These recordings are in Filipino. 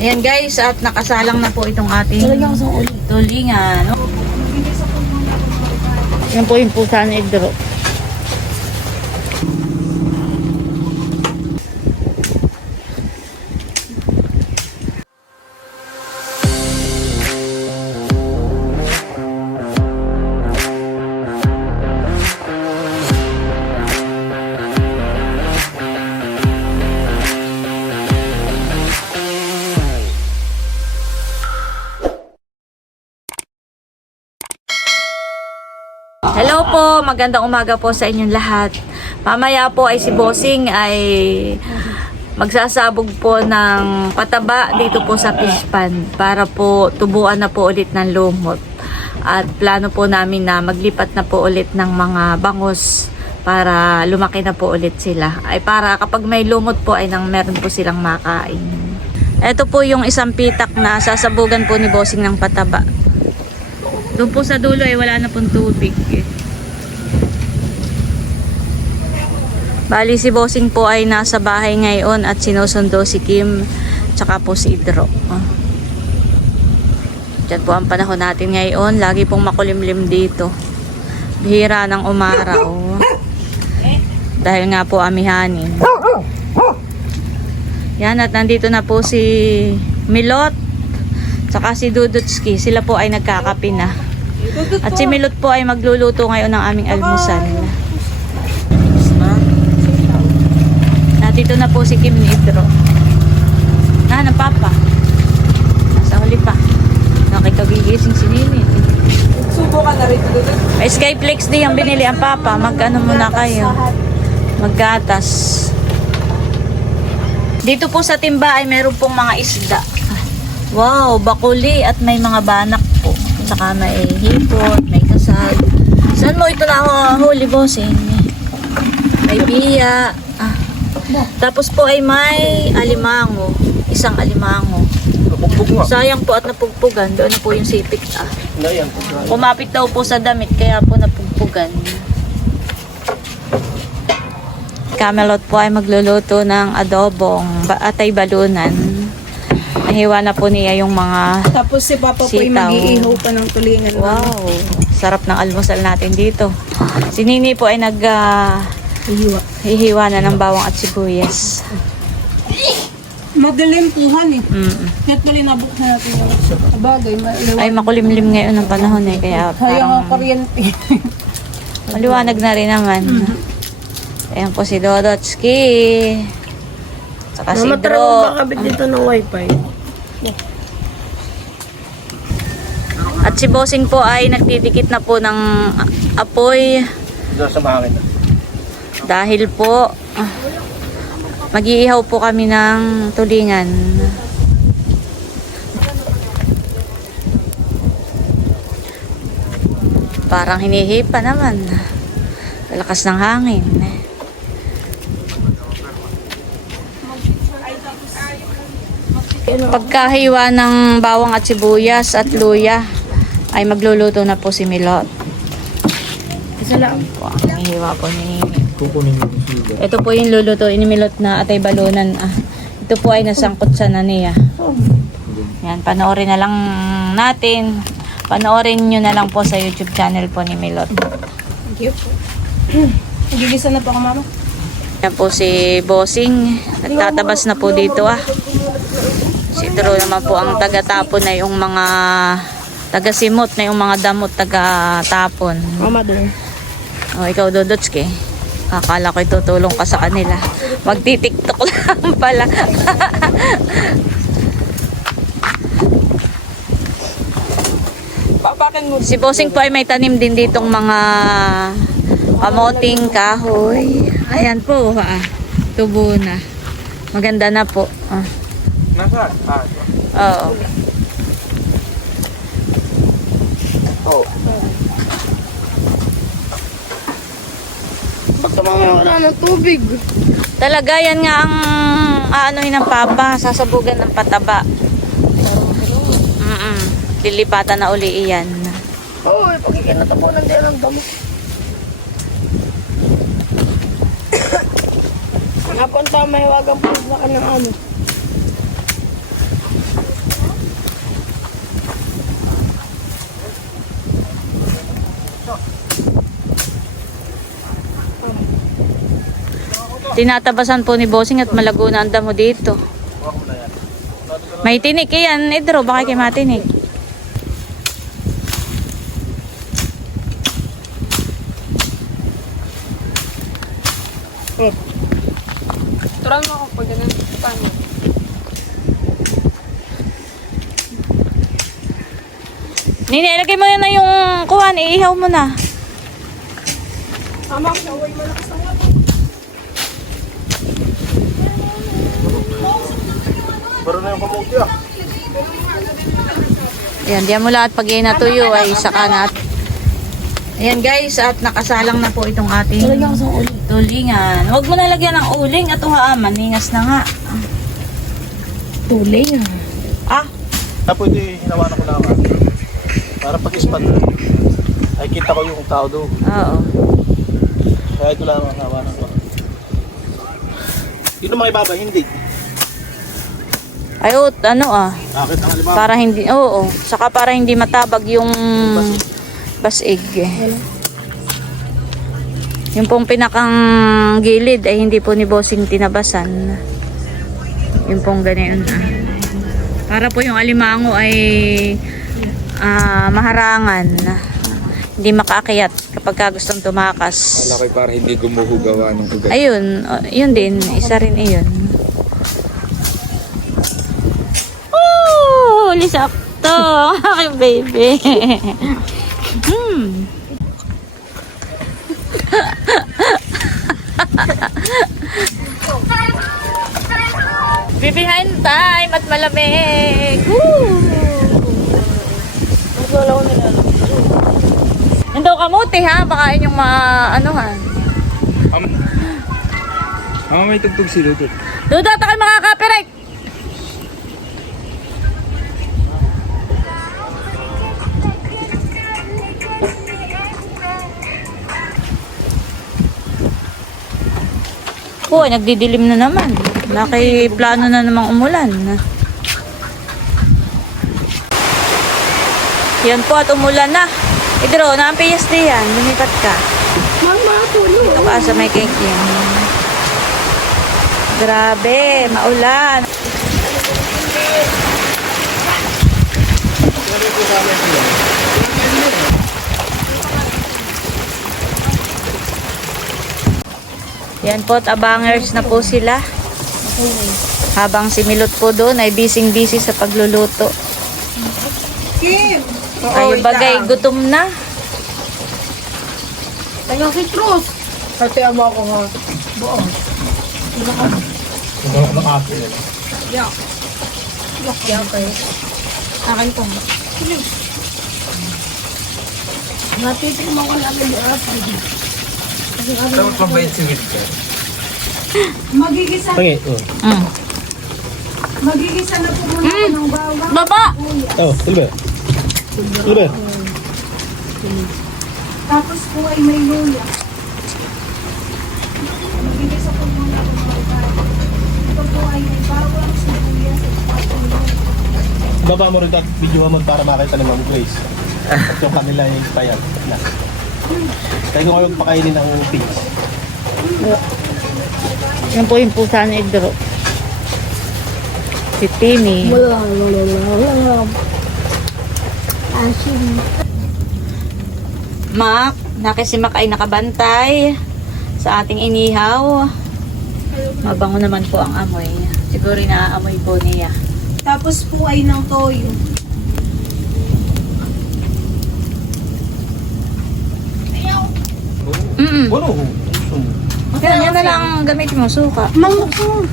Ayan guys, at nakasalang na po itong ating tulingan. Yan po yung pusa ni Idro. Magandang umaga po sa inyong lahat. Mamaya po ay si Bossing ay magsasabog po ng pataba dito po sa fish pan para po tubuan na po ulit ng lumot. At plano po namin na maglipat na po ulit ng mga bangos para lumaki na po ulit sila. Ay para kapag may lumot po ay nang meron po silang makain. Ito po yung isang pitak na sasabugan po ni Bossing ng pataba. Doon po sa dulo ay wala na pong tubig. Bali si Bossing po ay nasa bahay ngayon at sinusundo si Kim tsaka po si Idro. Diyan po ang panahon natin ngayon. Lagi pong makulimlim dito. Bihira ng umaraw. Dahil nga po amihanin. Yan at nandito na po si Milot tsaka si Dudutski. Sila po ay nagkakape na. At si Milot po ay magluluto ngayon ng aming almusal. Nandito na po si Kim ni Idro. Na, ng papa. Nasa huli pa. Nakikagigising si Nini. Subo ka na rin dito. May Skyflex din ang binili ang papa. Magkano muna kayo? Maggatas. Dito po sa timba ay meron pong mga isda. Wow, bakuli at may mga banak po. Saka may hipot, may kasal. Saan mo ito na huli, bossing? May biya. Tapos po ay may alimango. Isang alimango. Nabugbog nga. Sayang po at napugpugan. Doon na po yung sipit ah. Kumapit daw po sa damit kaya po napugpugan. Camelot po ay magluluto ng adobong atay balunan. Nahiwa na po niya yung mga Tapos si Papa po ay Sitaw. mag-iihaw pa ng tulingan. wow, sarap ng almusal natin dito. Si Nini po ay nag ah, Ihiwa. Hihiwa na ng bawang at sibuyas. Madaling puhan eh. Mm. Kahit mali nabuksan natin yung bagay. Maliwanag. Ay makulimlim ngayon ang panahon eh kaya ang parang kuryente. maliwanag na rin naman. Ayan po si Dodotski. Saka si Dro. dito ng wifi. At si Bossing po ay nagdidikit na po ng apoy Doon sa mahangin. Dahil po mag-iihaw po kami ng tulingan. Parang hinihipa naman. Lakas ng hangin. Pagkahiwa ng bawang at sibuyas at luya ay magluluto na po si Milot. Isa lang. Po, ang hiwa po ni Kukunin mo yung sugar. Ito po yung luluto inimilot na atay balunan. Ah, ito po ay nasangkot sa naniya. Yan, panoorin na lang natin. Panoorin nyo na lang po sa YouTube channel po ni Milot. Thank you po. Gigisa na po ako mama. Yan po si Bossing. Nagtatabas na po dito ah. Si Drew naman po ang taga-tapon na yung mga taga-simot na yung mga damot taga-tapon. Mama doon. O, ikaw Dodotski. Akala ko itutulong ka sa kanila. Magti-tiktok lang pala. Papakan mo. si Bossing po ay may tanim din ditong mga kamoting kahoy. Ayan po, ah. Tubo na. Maganda na po. Ah. Nasaan? Ah, Oo. Oo. Ba't mga wala ng tubig? Talaga yan nga ang aanuhin ng papa, sasabugan ng pataba. Mm Lilipatan na uli iyan. Oo, oh, pagkikinatapunan din ang damo. Napunta may wagang po sa kanang Tinatabasan po ni Bossing at malago na ang damo dito. May tinik yan, Idro. Baka kay matinik. Turan mo ako pag ganun. Paano? Nini, ilagay mo na yung kuhan. Iihaw mo na. Tama sa uwi malakas na. Baro na yung kamuti ah. Ayan, diyan mo lahat pag natuyo ay saka nat. Ayan guys, at nakasalang na po itong ating tulingan. Huwag mo nalagyan ng uling at uhaaman. Ningas na nga. Tuling. Ah, Ah, pwede hinawanan ko lang. Para pag ispan, ay kita ko yung tao doon. oo. Kaya ito lang ang hinawanan ko. Yun ang mga ibaba, hindi. Ay, oh, ano ah. Bakit ang halimbawa? Para hindi, oo. Saka para hindi matabag yung basig. Yung pong pinakang gilid ay hindi po ni Bossing tinabasan. Yung pong ganyan ah. Para po yung alimango ay ah, maharangan. Hindi makaakyat kapag ka gustong tumakas. Wala para hindi gumuhugawa ng ugat. Ayun, oh, yun din. Isa rin iyon. Lisap to. Aking baby. hmm. Bibihan time at malamig. Woo! Yung daw kamuti ha, baka yun yung maanuhan. Um, ah, may tugtog si Dudut. Doon data kayo Po, nagdidilim na naman. Laki plano na namang umulan. Yan po at umulan na. Idro, na ang PSD yan. Lumipat ka. Mama, tulo. Ito ka sa may cake yan. Grabe, maulan. Yan po, at abangers na po sila. Habang si Milot po doon ay busy-busy sa pagluluto. Kim! Tayo bagay gutom na. Tayo si Cruz. Kasi amo ako nga. Buo. Nakapil. Yak. Yak yan kayo. Akin to. Natitikman ko lang yung ate. Dapat mabait si Wilker. Magigisa, Tangi. Oh. Mm. magigisa na po muna ako ng bawang. Baba! Oh, silbe. Silbe. Tapos po ay may luya. Magigisa po muna ng bawang. Ito po ay may bawang, sibuyas, at patulong. Baba mo rin at video mo para makita ni Ma'am Grace. At yung kanila yung na. Kaya kung kayo pakainin ng pigs. Yan po yung pusa ni Idro. Si Timmy. Wala, wala, wala, wala. Asin. Mac, nakisimak ay nakabantay sa ating inihaw. Mabango naman po ang amoy. Siguro naaamoy po niya. Tapos po ay ng toyo. Mm Ano? Yan, yan na lang ang gamit mo, suka. Mangukso.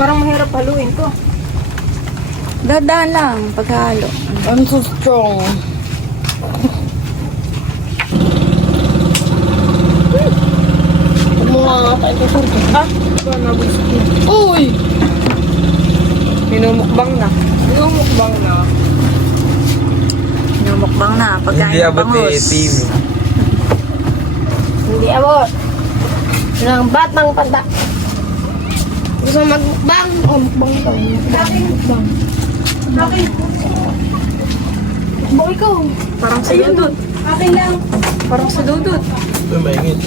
Parang mahirap haluin to. Dadaan lang, paghalo. I'm so strong. Mga tayo ito. Ah? Ito na. Uy! Minumukbang na. Minumukbang na. Numukbang na, pagkain Hindi abot eh, bangus. team. Hindi abot. Ng batang panda. Gusto magmukbang? O, mukbang ka. Bakit mukbang? Bakit? Mukbang ikaw. Parang si Dudut. Akin lang. Parang sa dudot. May maingit.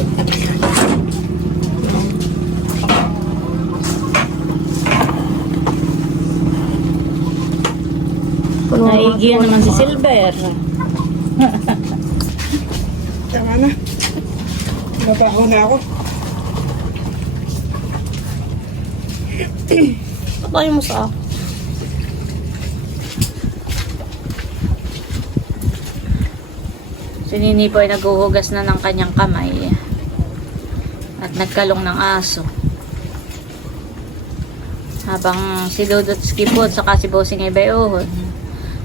Naigiyan naman si Silver. Tama na. Mabaho na ako. Patay mo sa ako. Si Nini po ay naghuhugas na ng kanyang kamay. At nagkalong ng aso. Habang si Dudutski po at saka si Bossing ay bayuhon.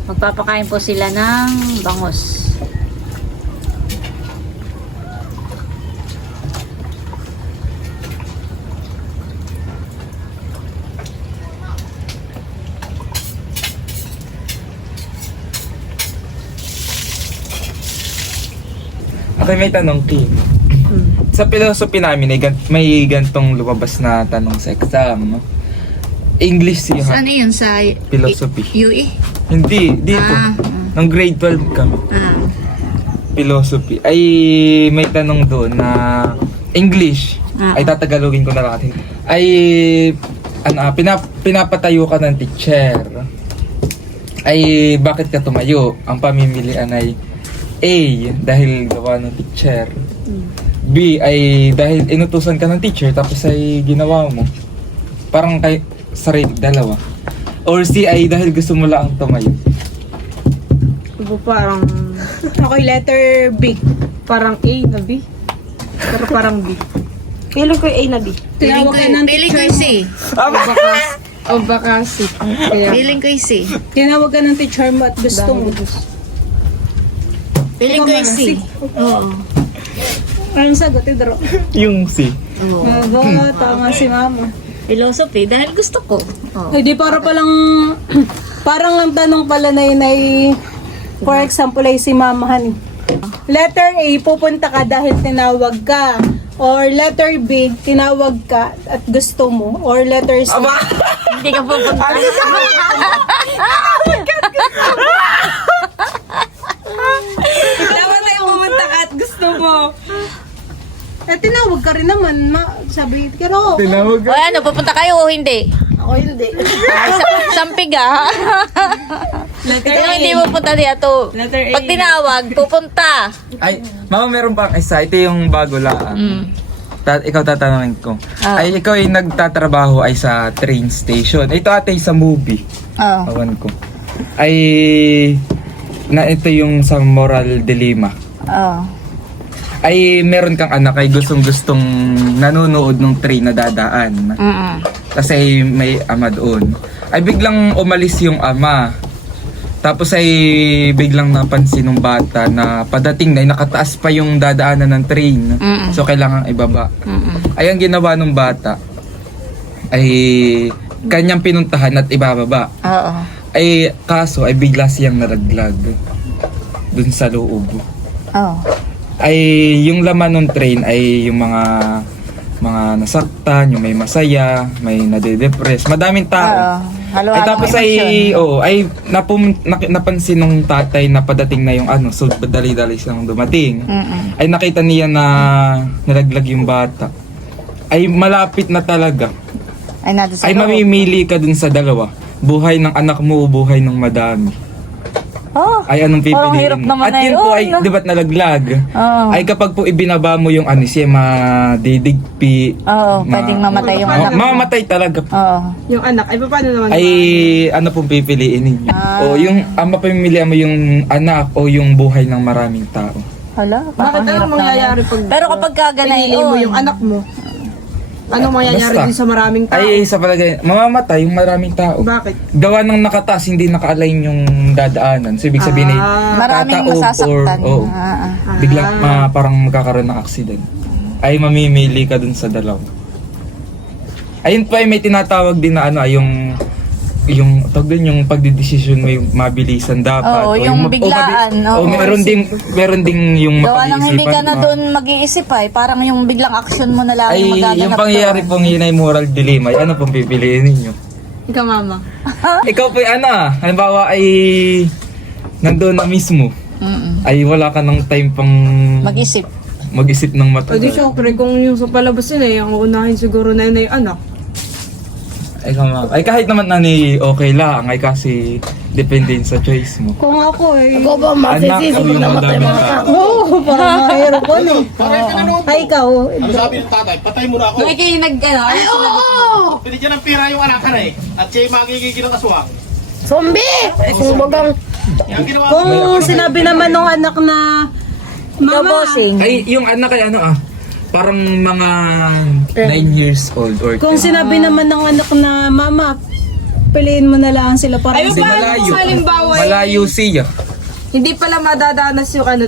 Magpapakain po sila ng bangos. Okay, may tanong, Kim. Sa philosophy namin, may, gan- may gantong lumabas na tanong sa exam. English yun. Ano yun sa Philosophy. UE? Hindi, dito. Ah. Nung grade 12 kami. Ah. Philosophy. Ay, may tanong doon na English. Ah. Ay, tatagalogin ko na lang atin. Ay, ano, ah, pinap pinapatayo ka ng teacher. Ay, bakit ka tumayo? Ang pamimilian ay A, dahil gawa ng teacher. B, ay dahil inutusan ka ng teacher tapos ay ginawa mo. Parang kay sarili, dalawa. Or C, ay dahil gusto mo lang tumayo. Iba parang... Okay, letter B. Parang A na B. Pero parang B. Feeling ko A na B. Tinawag ka ng Feeling ko teacher yung mo. C. O baka si. Kaya, Feeling ko yung C. tinawag ka ng teacher mo at gusto mo. Feeling ko yung C. Oo. Anong sagot, Idro? Yung C. Aba, tama si mama. Philosophy, dahil gusto ko. Oh. Ay, di para palang, parang ang tanong pala na yun ay, for example, ay si mamahan. Letter A, pupunta ka dahil tinawag ka. Or letter B, tinawag ka at gusto mo. Or letter C, Hindi ka pupunta. Dapat tayo pumunta ka at gusto mo. Eh, tinawag ka rin naman. Ma sabi, pero Tinawag o ano, pupunta kayo o hindi? Ako hindi. Ay, sa- sampig ah. letter A. hindi mo punta dito. Letter A. Pag tinawag, pupunta. Ay, mama, meron pang isa. Ito yung bago lang. Mm. Ta- ikaw tatanungin ko. Ah. Ay, ikaw ay nagtatrabaho ay sa train station. Ito ate sa movie. Oh. Awan ko. Ay, na ito yung sa moral dilemma. Oh. Ay, meron kang anak ay gustong-gustong nanonood ng train na dadaan. Mm-mm. Kasi may ama doon. Ay biglang umalis yung ama. Tapos ay biglang napansin ng bata na padating na ay nakataas pa yung dadaanan ng train. Mm-mm. So kailangan ibaba. Mm-mm. Ay ang ginawa ng bata ay kanyang pinuntahan at ibababa. Oo. Ay kaso ay bigla siyang naraglag dun sa loob. Oh. Ay yung laman ng train ay yung mga mga nasaktan, yung may masaya, may nade-depress, madaming Oo. tao. Halo Ay tapos ay oo, ay napum, nak- napansin ng tatay na padating na yung ano, so dali-dali siyang dumating. Mm-mm. Ay nakita niya na nalaglag yung bata. Ay malapit na talaga. Ay, Ay mamimili ka dun sa dalawa. Buhay ng anak mo o buhay ng madami. Oh. Ay anong Parang pipiliin hirap mo? naman At na yun yun, po ay, no? di ba't nalaglag? Oo. Ay kapag po ibinaba mo yung ano, siya madidigpi. Oo, ma- pwedeng mamatay yung anak mo. Mamamatay talaga. Oo. Yung anak, ay paano naman? Ay ano pong pipiliin ninyo? Ah. O yung ang mapamilihan mo yung anak o yung buhay ng maraming tao? Hala, Bakit parang ano hirap mangyayari pag Pero kapag ka ganay, pinili mo yung anak mo? Anong mangyayari Basta. dun sa maraming tao? Ay sa palagay, mamamatay yung maraming tao. Bakit? Gawa ng nakataas, hindi naka-align yung dadaanan. So ibig sabihin ay Ah, maraming tataob masasaktan. Or, oh, Ah, ah. biglang ma- parang magkakaroon ng accident. Ay mamimili ka dun sa dalawa. Ayun pa ay may tinatawag din na ano ay yung yung tawag yung pagdedesisyon yung mabilisan dapat. Oo, O yung ma- o biglaan, mabi- oo. O meron ding meron ding yung Gawa nang hindi ka na ma- doon mag-iisip ay, parang yung biglang action mo na lang Ay, yung magaganap yung pangyayari doon. pong yun ay moral dilemma. Ay, ano pong pipiliin ninyo? Ikaw, mama. Ikaw po ay ano ah, halimbawa ay nandoon na mismo. Mm-mm. Ay wala ka ng time pang Mag-isip. mag-isip ng mata. O di syempre, kung yung sa palabas nila, yung unahin siguro na yun ay anak. Ay, kama. Ay, kahit naman nani, okay lang. Ay, kasi depende sa choice mo. Kung ako eh. Ikaw ba Anak, masisisi yung namatay madaming mga tao. Oo, parang mahirap ko no. Parang tinanong Ay, ikaw. Ano sabi ng tatay? Patay mo na ako. Ay, kayo nag, ano, Ay, oo! Binigyan ng pira yung anak ka na eh. At siya yung magiging ng aswang. Zombie! Kung bagang Kung sinabi naman ng anak na Mama. Ay, yung anak ay ano ah, parang mga 9 years old or kung 10. sinabi naman ng anak na mama, piliin mo na lang sila para Ay, Kasi paano malayo. kung halimbawa, eh, Malayo siya. hindi pala madadanas yung ano,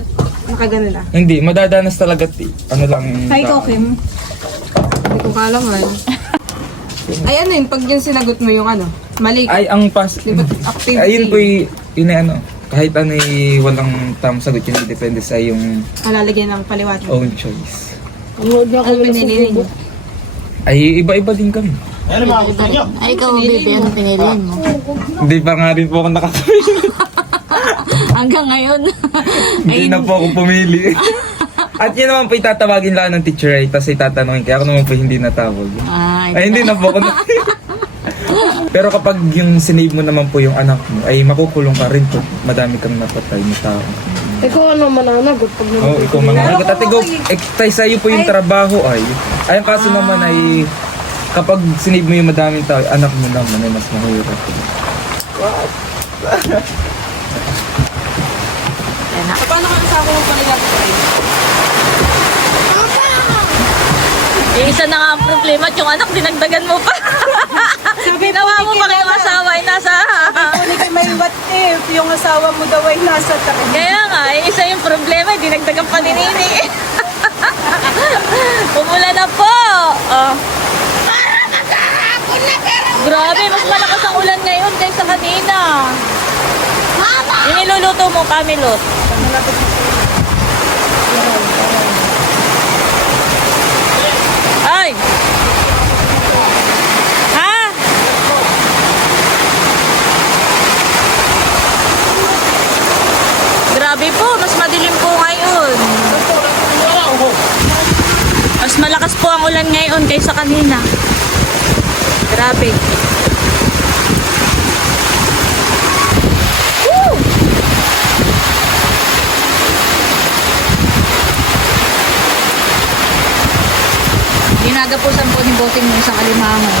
nakagano na. Hindi, madadanas talaga. ti- Ano lang. Ay, ikaw, Kim. Hindi ko kalaman. ay, ano yun, pag yung sinagot mo yung ano, mali ka. Ay, ang pas... Di ba, activity? Ayun po y- yun ay ano. Kahit ano ay walang tamang sagot yun, depende sa yung Malalagyan ng paliwanag. own choice. Huwag na Ano kayo pinili niyo? Ay, iba-iba din kami. Ano mga gusto niyo? Ay, ikaw, baby, ano piniliin mo? Hindi pa nga rin po ako nakakapili. Hanggang ngayon. Hindi na po ako pumili. At yun naman po itatawagin lang ng teacher ay tapos itatanungin kaya ako naman po hindi natawag. Ay, Ay hindi na po ako na- Pero kapag yung sinave mo naman po yung anak mo ay makukulong ka rin po. Madami kang napatay na tao. Ikaw ano mananagot pag oh, ikaw mga nagot. At ikaw, exercise sa'yo po yung trabaho ay. Ay, ang kaso naman ay kapag sinave mo yung madaming tao, anak mo naman ay mas mahirap. So, paano ka nasama mo pala yung isa na nga ang problema, at yung anak, dinagdagan mo pa. Ginawa mo pa kayong asawa, ay nasa... Kung ikay may what if, yung asawa mo daw ay nasa tabi. Kaya nga, yung isa yung problema, dinagdagan pa ni Nini. Umula na po. Oh. Grabe, mas malakas ang ulan ngayon kaysa kanina. Yung niluluto mo, Camilot. Ay! Ha? Grabe po, po ngayon. Mas malakas po ang ulan ngayon kaysa kanina. Grabe. Woo! Ginagapusan po ni Boting yung isang alimango.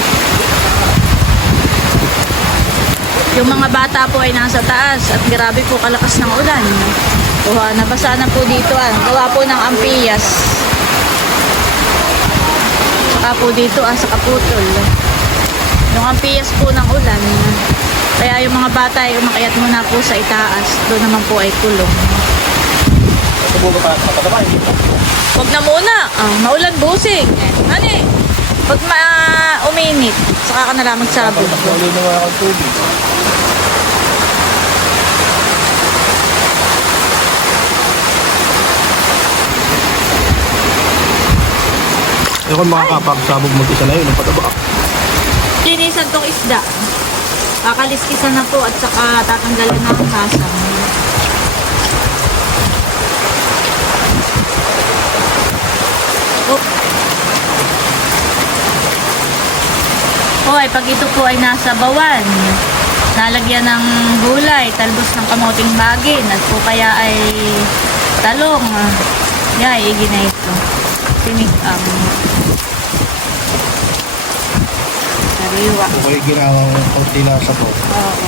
Yung mga bata po ay nasa taas at grabe po kalakas ng ulan. Kuha, nabasa na po dito ah. Gawa po ng ampiyas. Saka po dito ah, sa kaputol. Yung ampiyas po ng ulan. Kaya yung mga bata ay umakyat muna po sa itaas. Doon naman po ay kulong. Huwag na muna. Ah, maulan busing. Eh, ano eh? Pag ma uminit, saka ka na lang magsabog. Pagpapauloy na tubig. Ako makakapagsabog mag-isa na yun, ang pataba. Linisan tong isda. Kakaliskisan na po at saka tatanggalan na ang kasang. Oh. Hoy, pag ito po ay nasa bawan, nalagyan ng gulay, talbos ng kamoting bagin, at po kaya ay talong. ah, Yeah, igi na ito. Sinig ang sariwa. Okay, ginawang kaunti na sa to. Oo.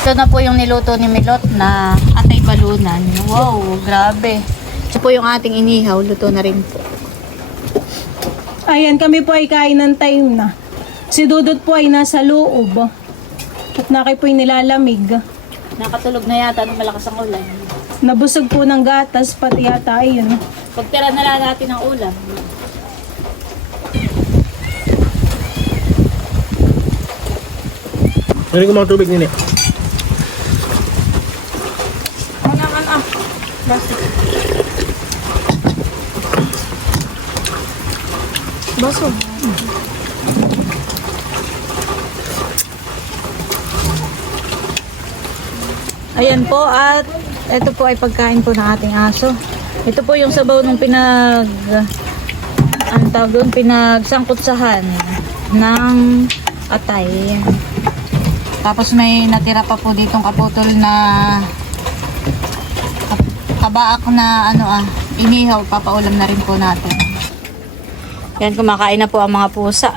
Ito na po yung niluto ni Milot na atay balunan. Wow, grabe. Ito po yung ating inihaw. Luto na rin po. Ayan, kami po ay kain ng time na. Si Dudut po ay nasa loob. At nakay po ay nilalamig. Nakatulog na yata nung malakas ang ulan. Nabusog po ng gatas, pati yata ayun. Pagtira na lang natin ang ulam. Pwede ko mga tubig nini. Baso. Ayan po at ito po ay pagkain po ng ating aso. Ito po yung sabaw nung pinag ang tawag doon, pinagsangkutsahan ng atay. Tapos may natira pa po ditong kaputol na kabaak na ano ah, inihaw, papaulam na rin po natin. Yan, kumakain na po ang mga pusa.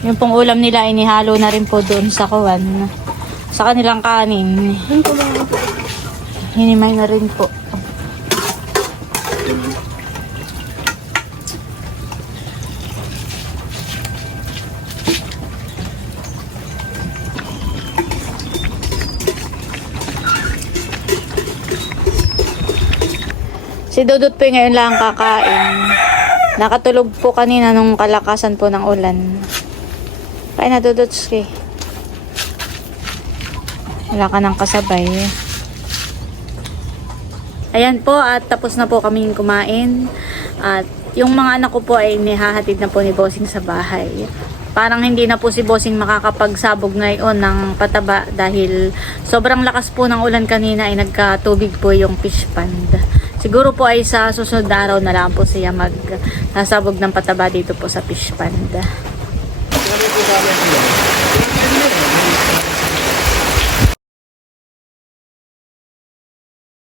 Yung pong ulam nila, inihalo na rin po doon sa kuwan. Sa kanilang kanin. Hinimay na rin po. Si Dudut po ngayon lang kakain. Nakatulog po kanina nung kalakasan po ng ulan. Kain na Dudutski. Wala ka ng kasabay. Ayan po at tapos na po kaming kumain. At yung mga anak ko po ay nihahatid na po ni Bossing sa bahay. Parang hindi na po si Bossing makakapagsabog ngayon ng pataba dahil sobrang lakas po ng ulan kanina ay nagkatubig po yung fish pond. Siguro po ay sa susunod araw na lang po siya mag nasabog ng pataba dito po sa fish pond.